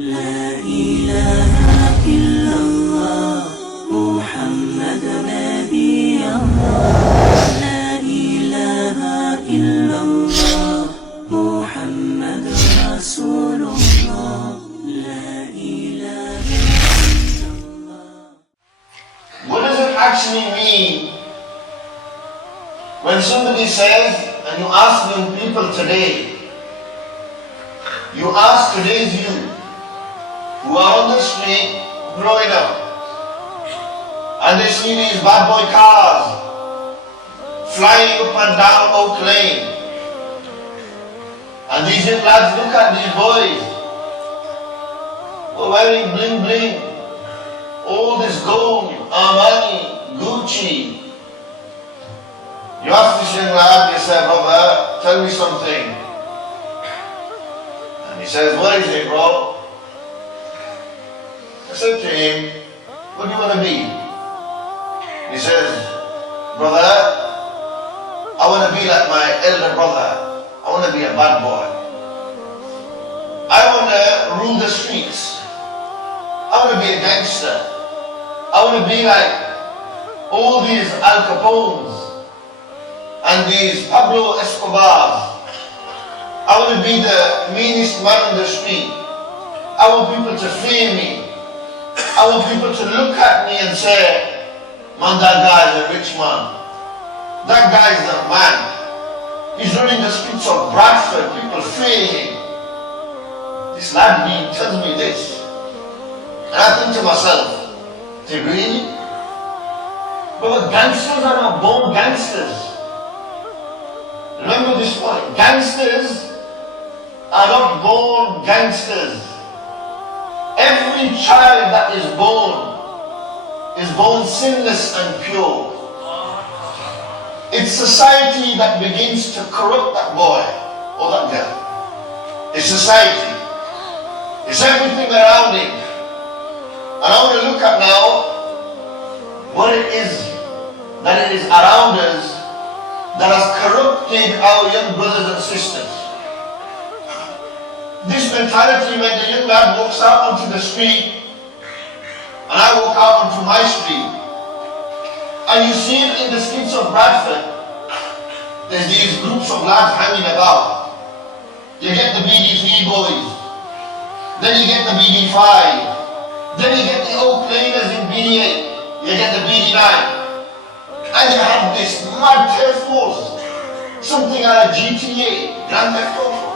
لا إله إلا الله محمد نبي الله لا إله إلا الله محمد رسول الله لا إله إلا الله. What does it actually mean when somebody says, and you ask young people today, you ask today's youth who are on the street growing up, and they see these bad boy cars flying up and down Oak Lane, and these young lads look at these boys who are wearing bling bling, all this gold, Armani, Gucci. You ask this young lad, you say, brother, tell me something. And he says, what is it, bro? I said to him, what do you want to be? He says, brother, I want to be like my elder brother. I want to be a bad boy. I want to rule the streets. I want to be a gangster. I want to be like all these Al Capones and these Pablo Escobars. I want to be the meanest man on the street. I want people to fear me. I want people to look at me and say, man, that guy is a rich man. That guy is a man. He's running the streets of Bradford. People fear him. This lad tells me this. And I think to myself, really? But gangsters are not born gangsters. Remember this point. Gangsters are not born gangsters. Every child that is born sinless and pure. It's society that begins to corrupt that boy or that girl. It's society. It's everything around him. And I want to look at now what it is around us that has corrupted our young brothers and sisters. This mentality when the young lad walks out onto the street and I walk out onto my street and you see it in the streets of Bradford, there's these groups of lads hanging about. You get the BD3 boys, then you get the BD5, then you get the old players in BD8, you get the BD9, and you have this mad tail force, something like a GTA, Grand Theft Auto.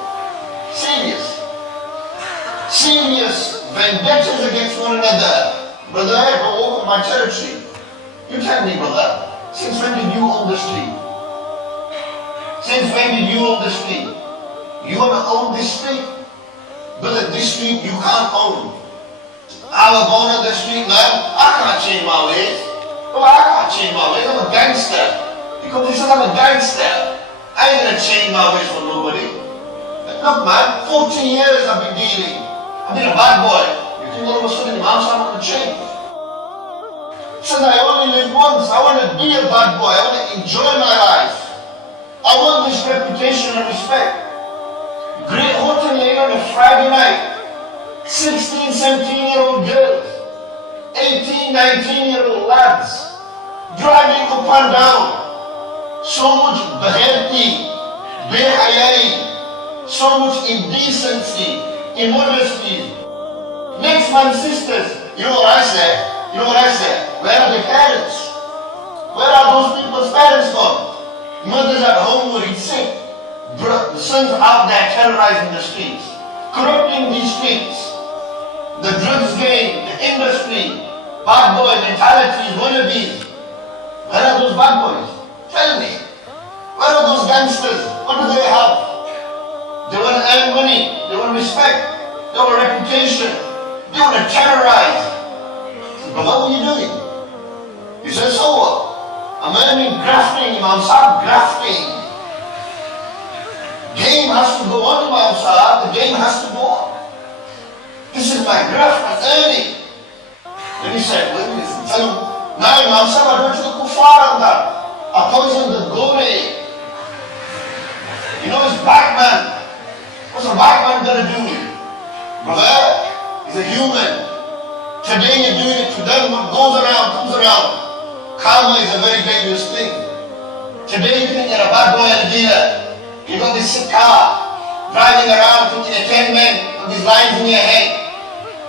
Serious vendettas against one another. Brother, I don't walk on my territory. You tell me, brother, since when did you own the street? Since when did you own the street? You want to own this street? Brother, this street you can't own. I was born on the street, man. I can't change my ways. Oh, I can't change my ways. I'm a gangster. Because you said I'm a gangster. I ain't gonna change my ways for nobody. Look, man, 14 years I've been dealing. I've been a bad boy. You think all of a sudden Imam Asim I'm gonna change? Since I only live once, I want to be a bad boy. I want to enjoy my life. I want this reputation and respect. Great hotel lane on a Friday night. 16, 17-year-old girls. 18, 19-year-old lads. Driving up and down. So much behavior, behayai, so much indecency, immodesty. Next man's sisters, you know what I said? Where are the parents? Where are those people's parents gone? Mothers at home worried sick. The sons out there terrorizing the streets, corrupting these streets. The drugs game, the industry, bad boy mentalities, wannabes. Where are those bad boys? Tell me. Where are those gangsters? What do they have? They want to earn money. They want respect. They want reputation. They want to terrorize. But what were you doing? He said, so what? I'm earning grafting, Imam Saab, grafting. Game has to go on, Imam Saab. The game has to go on. This is my graft, I'm earning. Then he said, wait a minute, tell him, now Imam Saab, I don't go far on that. I poisoned the gore. You know it's black man. What's a black man gonna do? Brother, He's a human. Today you're doing it to them. What goes around comes around. Karma is a very dangerous thing. Today you think you're a bad boy and a dealer. You got this sick car, driving around thinking you're 10 men with these lines in your head.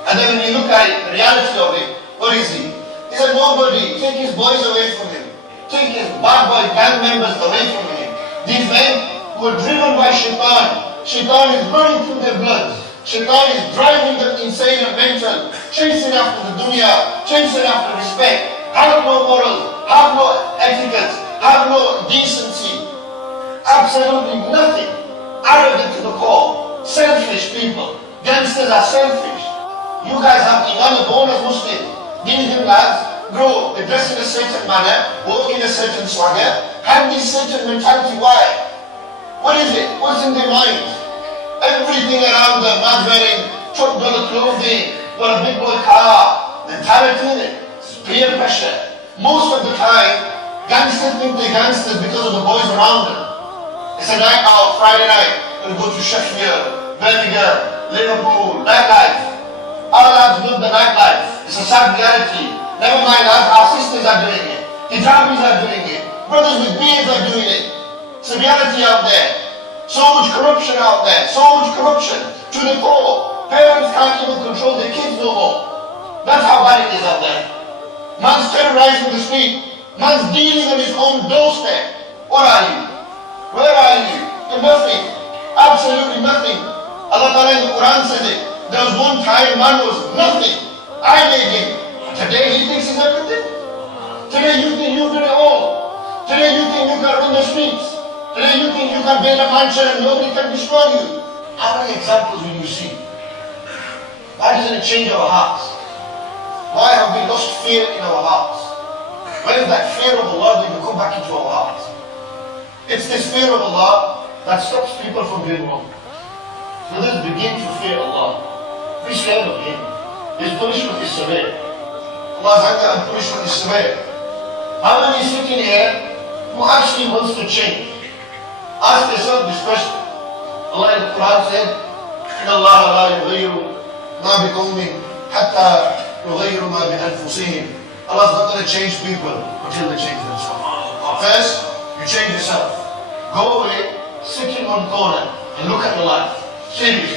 And then when you look at it, the reality of it, what is he? He's a nobody. Take his boys away from him. Take his bad boy gang members away from him. These men who are driven by shaitan. Shaitan is running through their blood. Shaitan is driving them insane and mental, chasing after the dunya, chasing after respect, have no morals, have no etiquette, have no decency, absolutely nothing, arrogant to the core, selfish people. Gangsters are selfish. You guys have Iman born as Muslims. These young lads grow, they dress in a certain manner, walk in a certain swagger, have this certain mentality. Why? What is it? What's in their minds? Everything around them, not wearing $12 clothing, got a big boy car, mentality in it, peer pressure. Most of the time, gangsters think they're gangsters because of the boys around them. It's a night out, Friday night, we'll go to Sheffield, Birmingham, Liverpool, nightlife. Our lads love the nightlife. It's a sad reality. Never mind lads, our sisters are doing it. Hijabis are doing it. Brothers with beards are doing it. It's a reality out there. So much corruption out there. So much corruption to the core. Parents can't even control their kids no more. That's how bad it is out there. Man's terrorizing the street. Man's dealing on his own doorstep. What are you? Where are you? You're nothing. Absolutely nothing. Allah Ta'ala in the Quran says it. There was one time man was nothing. I made him. Today he thinks he's everything. Today you think you did it all. Today you think you can run the streets. Today you think you can build a mansion and nobody can destroy you. How many examples will you see? Why doesn't it change our hearts? Why have we lost fear in our hearts? Where is that fear of Allah that will come back into our hearts? It's this fear of Allah that stops people from doing wrong. So let's begin to fear Allah. Be scared of Him. His punishment is severe. Allah's anger and punishment is severe. How many sitting here who actually wants to change? Ask yourself this question. Allah in the Quran said, إِنَّ اللَّهَ لَا يُغَيِّرُ مَا بِقَوْمٍ حَتَّى يُغَيِّرُ مَا بِأَنفُسِهِمْ. Allah's not going to change people until they change themselves. First, you change yourself. Go away, sit in one corner and look at your life. Seriously.